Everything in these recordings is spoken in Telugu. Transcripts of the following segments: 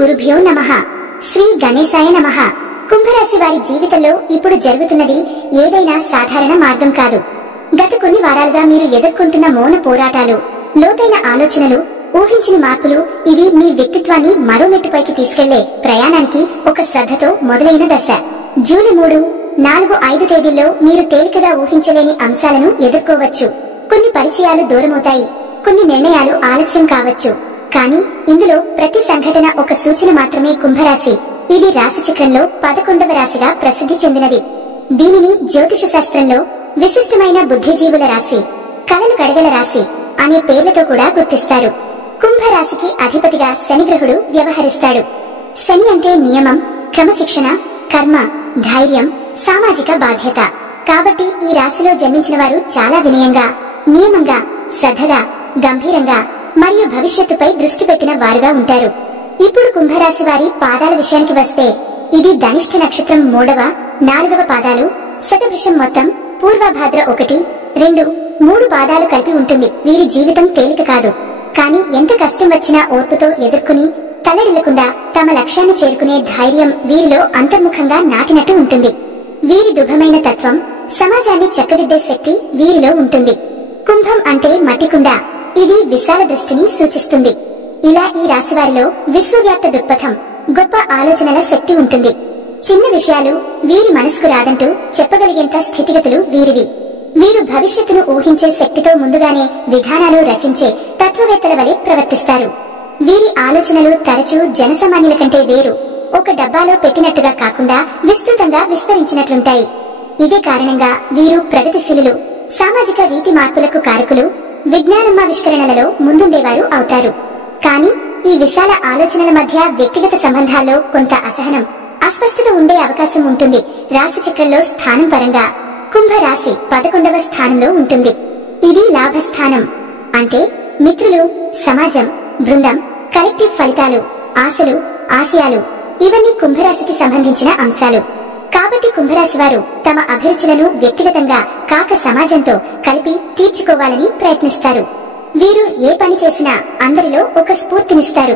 గురుభ్యో నమః. శ్రీ గణేశాయ నమః. కుంభరాశి వారి జీవితంలో ఇప్పుడు జరుగుతున్నది ఏదైనా సాధారణ మార్గం కాదు. గత కొన్ని వారాలుగా మీరు ఎదుర్కొంటున్న మౌన పోరాటాలు, లోతైన ఆలోచనలు, ఊహించిన మార్పులు ఇవి మీ వ్యక్తిత్వాన్ని మరో మెట్టుపైకి తీసుకెళ్లే ప్రయాణానికి ఒక శ్రద్ధతో మొదలైన దశ. జూలై 3, 4, 5 తేదీల్లో మీరు తేలికగా ఊహించలేని అంశాలను ఎదుర్కోవచ్చు. కొన్ని పరిచయాలు దూరమవుతాయి, కొన్ని నిర్ణయాలు ఆలస్యం కావచ్చు. కానీ ఇందులో ప్రతి సంఘటన ఒక సూచన మాత్రమే. కుంభరాశి ఇది రాశి చక్రంలో 11వ రాశిగా ప్రసిద్ధి చెందినది. దీనిని జ్యోతిష శాస్త్రంలో విశిష్టమైన బుద్ధిజీవుల రాశి, కలలు కడగల రాశి అనే పేర్లతో కూడా గుర్తిస్తారు. కుంభరాశికి అధిపతిగా శని గ్రహుడు వ్యవహరిస్తాడు. శని అంటే నియమం, క్రమశిక్షణ, కర్మ, ధైర్యం, సామాజిక బాధ్యత. కాబట్టి ఈ రాశిలో జన్మించిన వారు చాలా వినయంగా, నియమంగా, శ్రద్ధగా, గంభీరంగా మరియు భవిష్యత్తుపై దృష్టి పెట్టిన వారుగా ఉంటారు. ఇప్పుడు కుంభరాశి వారి పాదాల విషయానికి వస్తే, ఇది ధనిష్ఠ నక్షత్రం 3వ, 4వ పాదాలు, శతభిషం మొత్తం పూర్వభాద్ర 1, 2, 3 పాదాలు కలిపి ఉంటుంది. వీరి జీవితం తేలిక కాదు. కానీ ఎంత కష్టం వచ్చినా ఓర్పుతో ఎదుర్కొని తల్లడిల్లకుండా తమ లక్ష్యాన్ని చేరుకునే ధైర్యం వీరిలో అంతర్ముఖంగా నాటినట్టు ఉంటుంది. వీరి దుఃఖమైన తత్వం, సమాజాన్ని చక్కదిద్దే శక్తి వీరిలో ఉంటుంది. కుంభం అంటే మట్టికుండ. ఇది విశాల దృష్టిని సూచిస్తుంది. ఇలా ఈ రాశి వారిలో విశ్వవ్యాప్త దృక్పథం, గొప్ప ఆలోచనల శక్తి ఉంటుంది. చిన్న విషయాలు వీరి మనసుకు రాదంటూ చెప్పగలిగేంత స్థితిగతులు వీరివి. వీరు భవిష్యత్తును ఊహించే శక్తితో ముందుగానే విధానాలు రచించే తత్వవేత్తల వలె ప్రవర్తిస్తారు. వీరి ఆలోచనలు తరచూ జనసామాన్యుల కంటే వేరు, ఒక డబ్బాలో పెట్టినట్టుగా కాకుండా విస్తృతంగా విస్తరించినట్లుంటాయి. ఇదే కారణంగా వీరు ప్రగతిశీలులు, సామాజిక రీతి మార్పులకు కారకులు, విజ్ఞానమావిష్కరణలలో ముందుండేవారు అవుతారు. కానీ ఈ విశాల ఆలోచనల మధ్య వ్యక్తిగత సంబంధాల్లో కొంత అసహనం, అస్పష్టత ఉండే అవకాశం ఉంటుంది. రాశి చక్రంలో స్థానం పరంగా కుంభరాశి 11వ స్థానంలో ఉంటుంది. ఇది లాభస్థానం. అంటే మిత్రులు, సమాజం, బృందం, కలెక్టివ్ ఫలితాలు, ఆశలు, ఆశయాలు ఇవన్నీ కుంభరాశికి సంబంధించిన అంశాలు. కాబట్టి కుంభరాశి వారు తమ అభిరుచులను వ్యక్తిగతంగా కాక సమాజంతో కలిపి తీర్చుకోవాలని ప్రయత్నిస్తారు. వీరు ఏ పని చేసినా అందరిలో ఒక స్ఫూర్తినిస్తారు.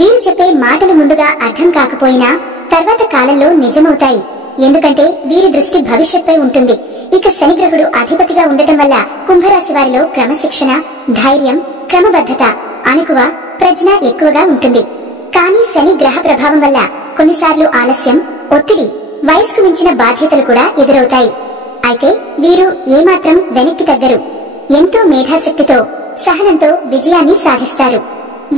వీరు చెప్పే మాటలు ముందుగా అర్థం కాకపోయినా తర్వాత కాలంలో నిజమవుతాయి. ఎందుకంటే వీరి దృష్టి భవిష్యత్పై ఉంటుంది. ఇక శని గ్రహుడు అధిపతిగా ఉండటం వల్ల కుంభరాశి వారిలో క్రమశిక్షణ, ధైర్యం, క్రమబద్ధత, అణకువ, ప్రజ్ఞ ఎక్కువగా ఉంటుంది. కానీ శని గ్రహ ప్రభావం వల్ల కొన్నిసార్లు ఆలస్యం, ఒత్తిడి, వయసుకు మించిన బాధ్యతలు కూడా ఎదురవుతాయి. అయితే వీరు ఏమాత్రం వెనక్కి తగ్గరు. ఎంతో మేధాశక్తితో, సహనంతో విజయాన్ని సాధిస్తారు.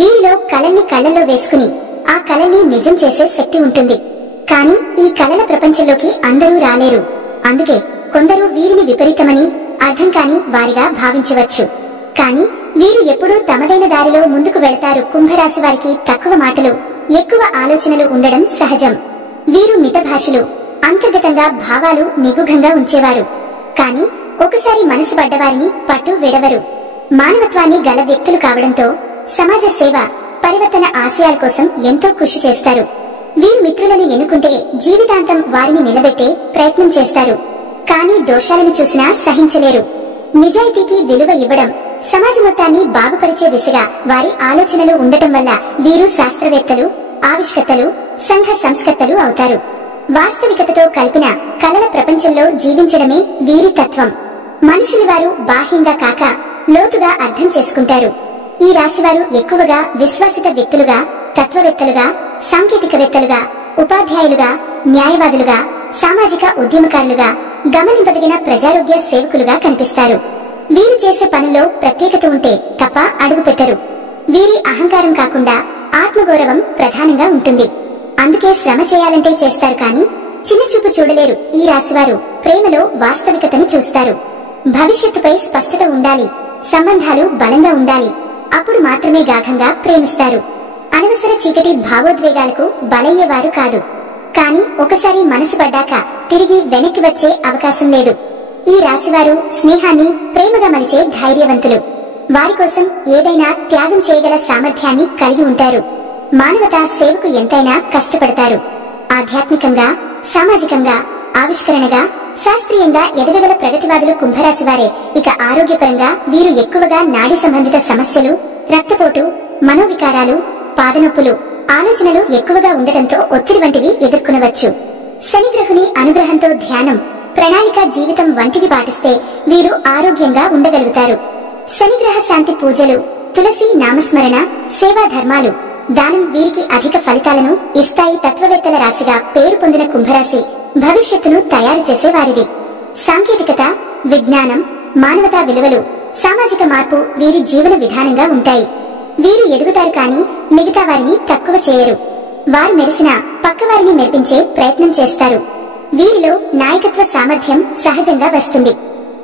వీరిలో కలల్ని కళ్లలో వేసుకుని ఆ కలల్ని నిజం చేసే శక్తి ఉంటుంది. కానీ ఈ కలల ప్రపంచంలోకి అందరూ రాలేరు. అందుకే కొందరు వీరిని విపరీతమని, అర్థం కాని వారిగా భావించవచ్చు. కానీ వీరు ఎప్పుడూ తమదైన దారిలో ముందుకు వెళతారు. కుంభరాశి వారికి తక్కువ మాటలు, ఎక్కువ ఆలోచనలు ఉండడం సహజం. వీరు మితభాషలు, అంతర్గతంగా భావాలు నిగూఢంగా ఉంచేవారు. కానీ ఒకసారి మనసు పడ్డవారిని పట్టు విడవరు. మానవత్వాన్ని గల వ్యక్తులు కావడంతో సమాజ సేవ, పరివర్తన ఆశయాల కోసం ఎంతో కృషి చేస్తారు. వీరు మిత్రులను ఎన్నుకుంటే జీవితాంతం వారిని నిలబెట్టే ప్రయత్నం చేస్తారు. కానీ దోషాలను చూసినా సహించలేరు. నిజాయితీకి విలువ ఇవ్వడం, సమాజ మొత్తాన్ని బాగుపరిచే దిశగా వారి ఆలోచనలు ఉండటం వల్ల వీరు శాస్త్రవేత్తలు, ఆవిష్కర్తలు, సంఘ సంస్కర్తలు అవుతారు. వాస్తవికతతో కలిపిన కలల ప్రపంచంలో జీవించడమే వీరి తత్వం. మనుషులు వారు బాహ్యంగా కాక లోతుగా అర్థం చేసుకుంటారు. ఈ రాశివారు ఎక్కువగా విశ్వాసిత వ్యక్తులుగా, తత్వవేత్తలుగా, సాంకేతికవేత్తలుగా, ఉపాధ్యాయులుగా, న్యాయవాదులుగా, సామాజిక ఉద్యమకారులుగా, గమనింపదగిన ప్రజారోగ్య సేవకులుగా కనిపిస్తారు. వీరు చేసే పనుల్లో ప్రత్యేకత ఉంటే తప్ప అడుగు పెట్టరు. వీరి అహంకారం కాకుండా ఆత్మగౌరవం ప్రధానంగా ఉంటుంది. అందుకే శ్రమ చేయాలంటే చేస్తారు, కానీ చిన్న చూపు చూడలేరు. ఈ రాశివారు ప్రేమలో వాస్తవికతను చూస్తారు. భవిష్యత్తుపై స్పష్టత ఉండాలి, సంబంధాలు బలంగా ఉండాలి. అప్పుడు మాత్రమే గాఢంగా ప్రేమిస్తారు. అనవసర చీకటి భావోద్వేగాలకు బలయ్యేవారు కాదు. కానీ ఒకసారి మనసు పడ్డాక తిరిగి వెనక్కి వచ్చే అవకాశం లేదు. ఈ రాశివారు స్నేహాన్ని ప్రేమగా మలిచే ధైర్యవంతులు. వారి కోసం ఏదైనా త్యాగం చేయగల సామర్థ్యాన్ని కలిగి ఉంటారు. మానవతా సేవకు ఎంతైనా కష్టపడతారు. ఆధ్యాత్మికంగా, సామాజికంగా, ఆవిష్కరణగా, శాస్త్రీయంగా ఎదగగల ప్రగతివాదులు కుంభరాశి వారే. ఇక ఆరోగ్యపరంగా వీరు ఎక్కువగా నాడీ సంబంధిత సమస్యలు, రక్తపోటు, మనోవికారాలు, పాదనొప్పులు, ఆలోచనలు ఎక్కువగా ఉండటంతో ఒత్తిడి వంటివి ఎదుర్కొనవచ్చు. శనిగ్రహుని అనుగ్రహంతో ధ్యానం, ప్రణాళిక జీవితం వంటివి పాటిస్తే వీరు ఆరోగ్యంగా ఉండగలుగుతారు. శనిగ్రహ శాంతి పూజలు, తులసి నామస్మరణ, సేవా ధర్మాలు, దానం వీరికి అధిక ఫలితాలను ఇస్తాయి. తత్వవేత్తల రాశిగా పేరు పొందిన కుంభరాశి భవిష్యత్తును తయారు చేసేవారిది. సాంకేతికత, విజ్ఞానం, మానవతా విలువలు, సామాజిక మార్పు వీరి జీవన విధానంగా ఉంటాయి. వీరు ఎదుగుతారు కానీ మిగతా వారిని తక్కువ చేయరు. వారు మెరిసిన పక్కవారిని మెరిపించే ప్రయత్నం చేస్తారు. వీరిలో నాయకత్వ సామర్థ్యం సహజంగా వస్తుంది.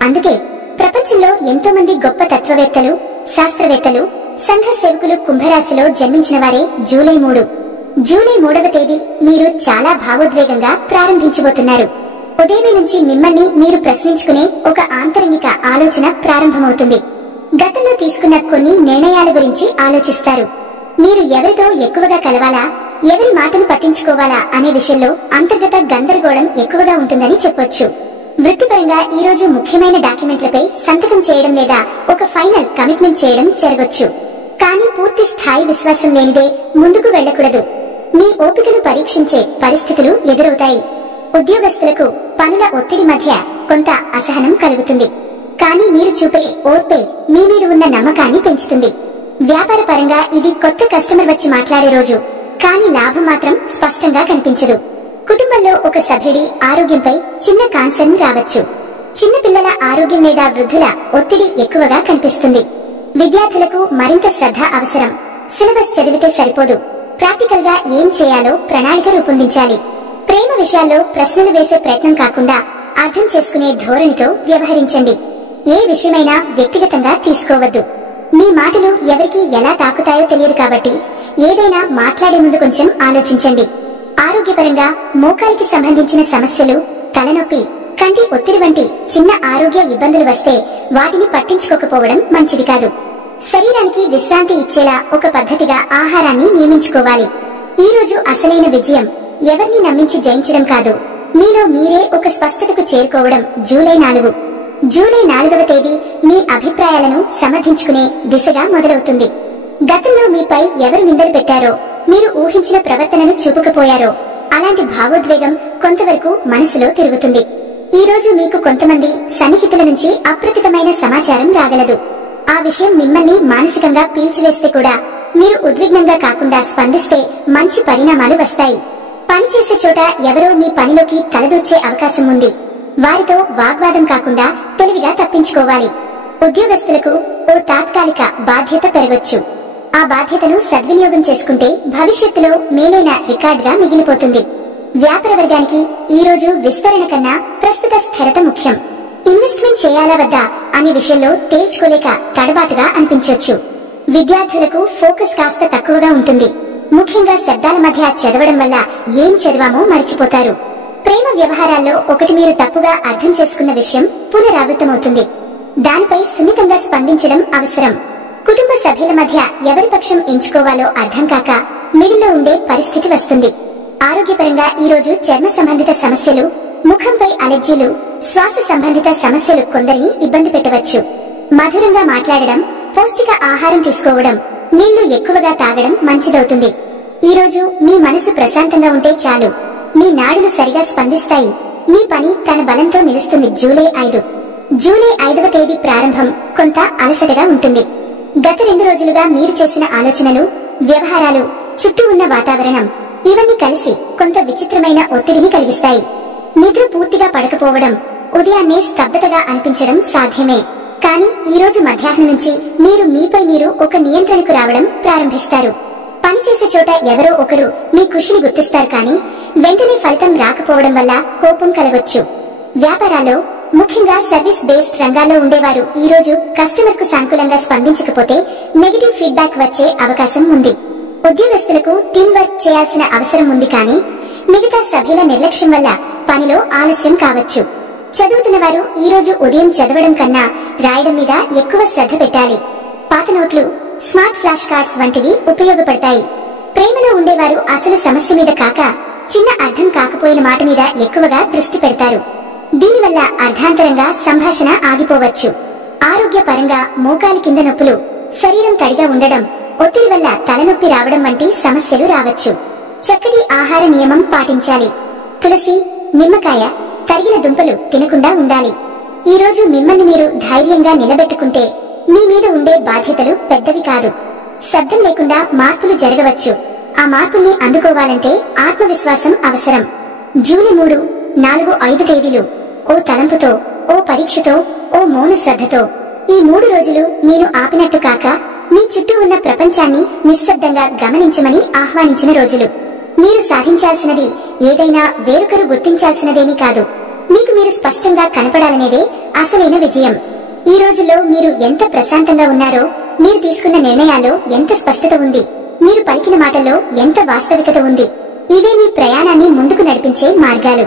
అందుకే ప్రపంచంలో ఎంతో మంది గొప్ప తత్వవేత్తలు, శాస్త్రవేత్తలు, సంఘ సేవకులు కుంభరాశిలో జన్మించిన వారే. జూలై 3వ తేదీ మీరు చాలా భావోద్వేగంగా ప్రారంభించబోతున్నారు. ఉదయం నుంచి మిమ్మల్ని మీరు ప్రశ్నించుకునే ఒక ఆంతరంగిక ఆలోచన ప్రారంభమవుతుంది. గతంలో తీసుకున్న కొన్ని నిర్ణయాల గురించి ఆలోచిస్తారు. మీరు ఎవరితో ఎక్కువగా కలవాలా, ఎవరి మాటను పట్టించుకోవాలా అనే విషయంలో అంతర్గత గందరగోళం ఎక్కువగా ఉంటుందని చెప్పొచ్చు. వృత్తిపరంగా ఈ రోజు ముఖ్యమైన డాక్యుమెంట్లపై సంతకం చేయడం లేదా ఒక ఫైనల్ కమిట్మెంట్ చేయడం జరగొచ్చు. కానీ పూర్తి స్థాయి విశ్వాసం లేనిదే ముందుకు వెళ్లకూడదు. మీ ఓపికను పరీక్షించే పరిస్థితులు ఎదురవుతాయి. ఉద్యోగస్తులకు పనుల ఒత్తిడి మధ్య కొంత అసహనం కలుగుతుంది. కానీ మీరు చూపే ఓర్పే మీ మీద ఉన్న నమ్మకాన్ని పెంచుతుంది. వ్యాపార పరంగా ఇది కొత్త కస్టమర్ వచ్చి మాట్లాడే రోజు, కానీ లాభం మాత్రం స్పష్టంగా కనిపించదు. కుటుంబంలో ఒక సభ్యుడి ఆరోగ్యంపై చిన్న కాన్సర్న్ రావచ్చు. చిన్న పిల్లల ఆరోగ్యం లేదా వృద్ధుల ఒత్తిడి ఎక్కువగా కనిపిస్తుంది. విద్యార్థులకు మరింత శ్రద్ధ అవసరం. సిలబస్ చదివితే సరిపోదు, ప్రాక్టికల్ గా ఏం చేయాలో ప్రణాళిక రూపొందించాలి. ప్రేమ విషయాల్లో ప్రశ్నలు వేసే ప్రయత్నం కాకుండా అర్థం చేసుకునే ధోరణితో వ్యవహరించండి. ఏ విషయమైనా వ్యక్తిగతంగా తీసుకోవద్దు. మీ మాటలు ఎవరికి ఎలా తాకుతాయో తెలియదు కాబట్టి ఏదైనా మాట్లాడే ముందు కొంచెం ఆలోచించండి. ఆరోగ్యపరంగా మోకాలికి సంబంధించిన సమస్యలు, తలనొప్పి, కంటి ఒత్తిడి వంటి చిన్న ఆరోగ్య ఇబ్బందులు వస్తే వాటిని పట్టించుకోకపోవడం మంచిది కాదు. శరీరానికి విశ్రాంతి ఇచ్చేలా ఒక పద్ధతిగా ఆహారాన్ని నియమించుకోవాలి. ఈ రోజు అసలైన విజయం ఎవరిని నమ్మించి జయించడం కాదు, మీలో మీరే ఒక స్పష్టతకు చేరుకోవడం. జూలై 4వ తేదీ మీ అభిప్రాయాలను సమర్థించుకునే దిశగా మొదలవుతుంది. గతంలో మీపై ఎవరు నిందలు పెట్టారో, మీరు ఊహించిన ప్రవర్తనను చూపకపోయారో అలాంటి భావోద్వేగం కొంతవరకు మనసులో తిరుగుతుంది. ఈ రోజు మీకు కొంతమంది సన్నిహితుల నుంచి అప్రతితమైన సమాచారం రాగలదు. ఆ విషయం మిమ్మల్ని మానసికంగా పీల్చివేస్తే కూడా మీరు ఉద్విగ్నంగా కాకుండా స్పందిస్తే మంచి పరిణామాలు వస్తాయి. పనిచేసే చోట ఎవరో మీ పనిలోకి తలదూర్చే అవకాశం ఉంది. వారితో వాగ్వాదం కాకుండా తెలివిగా తప్పించుకోవాలి. ఉద్యోగస్తులకు ఓ తాత్కాలిక బాధ్యత పెరగొచ్చు. ఆ బాధ్యతను సద్వినియోగం చేసుకుంటే భవిష్యత్తులో మేలైన రికార్డుగా మిగిలిపోతుంది. వ్యాపార వర్గానికి ఈ రోజు విస్తరణ కన్నా ప్రస్తుత స్థిరత ముఖ్యం. ఇన్వెస్ట్మెంట్ చేయాలా వద్దా అనే విషయంలో తేల్చుకోలేక తడబాటుగా అనిపించొచ్చు. విద్యార్థులకు ఫోకస్ కాస్త తక్కువగా ఉంటుంది. ముఖ్యంగా శబ్దాల మధ్య చదవడం వల్ల ఏం చదివామో మర్చిపోతారు. ప్రేమ వ్యవహారాల్లో ఒకటి మీరు తప్పుగా అర్థం చేసుకున్న విషయం పునరావృతమవుతుంది. దానిపై సున్నితంగా స్పందించడం అవసరం. కుటుంబ సభ్యుల మధ్య ఎవరి పక్షం ఎంచుకోవాలో అర్థం కాక మిడిల్లో ఉండే పరిస్థితి వస్తుంది. ఆరోగ్యపరంగా ఈ రోజు చర్మ సంబంధిత సమస్యలు, ముఖంపై అలెర్జీలు, శ్వాస సంబంధిత సమస్యలు కొందరిని ఇబ్బంది పెట్టవచ్చు. మధురంగా మాట్లాడడం, పౌష్టిక ఆహారం తీసుకోవడం, నీళ్లు ఎక్కువగా తాగడం మంచిదవుతుంది. ఈ రోజు మీ మనసు ప్రశాంతంగా ఉంటే చాలు, మీ నాడులు సరిగా స్పందిస్తాయి. మీ పని తన బలంతో నిలుస్తుంది. జూలై 5వ తేదీ ప్రారంభం కొంత అలసటగా ఉంటుంది. గత 2 రోజులుగా మీరు చేసిన ఆలోచనలు, వ్యవహారాలు, చుట్టూ ఉన్న వాతావరణం ఇవన్నీ కలిసి కొంత విచిత్రమైన ఒత్తిడిని కలిగిస్తాయి. నిద్ర పూర్తిగా పడకపోవడం, ఉదయాన్నే స్తబ్దతగా అనిపించడం సాధ్యమే. కానీ ఈ రోజు మధ్యాహ్నం నుంచి మీరు మీపై మీరు ఒక నియంత్రణకు రావడం ప్రారంభిస్తారు. పనిచేసే చోట ఎవరో ఒకరు మీ కృషిని గుర్తిస్తారు, కానీ వెంటనే ఫలితం రాకపోవడం వల్ల కోపం కలగొచ్చు. వ్యాపారాల్లో, ముఖ్యంగా సర్వీస్ బేస్డ్ రంగాల్లో ఉండేవారు ఈ రోజు కస్టమర్ కు సానుకూలంగా స్పందించకపోతే నెగటివ్ ఫీడ్బ్యాక్ వచ్చే అవకాశం ఉంది. ఉద్యోగస్తులకు టీం వర్క్ చేయాల్సిన అవసరం ఉంది, కానీ మిగతా సభ్యుల నిర్లక్ష్యం వల్ల పనిలో ఆలస్యం కావచ్చు. చదువుతున్న వారు ఈ రోజు ఉదయం చదవడం కన్నా రాయడం మీద ఎక్కువ శ్రద్ధ పెట్టాలి. పాత నోట్లు, స్మార్ట్ ఫ్లాష్ కార్డ్స్ వంటివి ఉపయోగపడతాయి. ప్రేమలో ఉండేవారు అసలు సమస్య మీద కాక చిన్న అర్థం కాకపోయిన మాట మీద ఎక్కువగా దృష్టి పెడతారు. దీనివల్ల అర్ధాంతరంగా సంభాషణ ఆగిపోవచ్చు. ఆరోగ్య పరంగా మోకాలి కింద నొప్పులు, శరీరం తడిగా ఉండడం, ఒత్తిడి వల్ల తలనొప్పి రావడం వంటి సమస్యలు రావచ్చు. చక్కటి ఆహార నియమం పాటించాలి. తులసి, నిమ్మకాయ, తరిగిన దుంపలు తినకుండా ఉండాలి. ఈ రోజు మిమ్మల్ని మీరు ధైర్యంగా నిలబెట్టుకుంటే మీ మీద ఉండే బాధ్యతలు పెద్దవి కాదు. శబ్దం లేకుండా మార్పులు జరగవచ్చు. ఆ మార్పుల్ని అందుకోవాలంటే ఆత్మవిశ్వాసం అవసరం. జూలై 3, 4, 5 తేదీలు ఓ తలంపుతో, ఓ పరీక్షతో, ఓ మౌన శ్రద్ధతో ఈ 3 రోజులు మీరు ఆపినట్టు కాక మీ చుట్టూ ఉన్న ప్రపంచాన్ని నిశ్శబ్దంగా గమనించమని ఆహ్వానించిన రోజులు. మీరు సాధించాల్సినది ఏదైనా వేరొకరు గుర్తించాల్సినదేమీ కాదు. మీకు మీరు స్పష్టంగా కనపడాలనేదే అసలైన విజయం. ఈ రోజుల్లో మీరు ఎంత ప్రశాంతంగా ఉన్నారో, మీరు తీసుకున్న నిర్ణయాల్లో ఎంత స్పష్టత ఉంది, మీరు పలికిన మాటల్లో ఎంత వాస్తవికత ఉంది. ఇవే మీ ప్రయాణాన్ని ముందుకు నడిపించే మార్గాలు.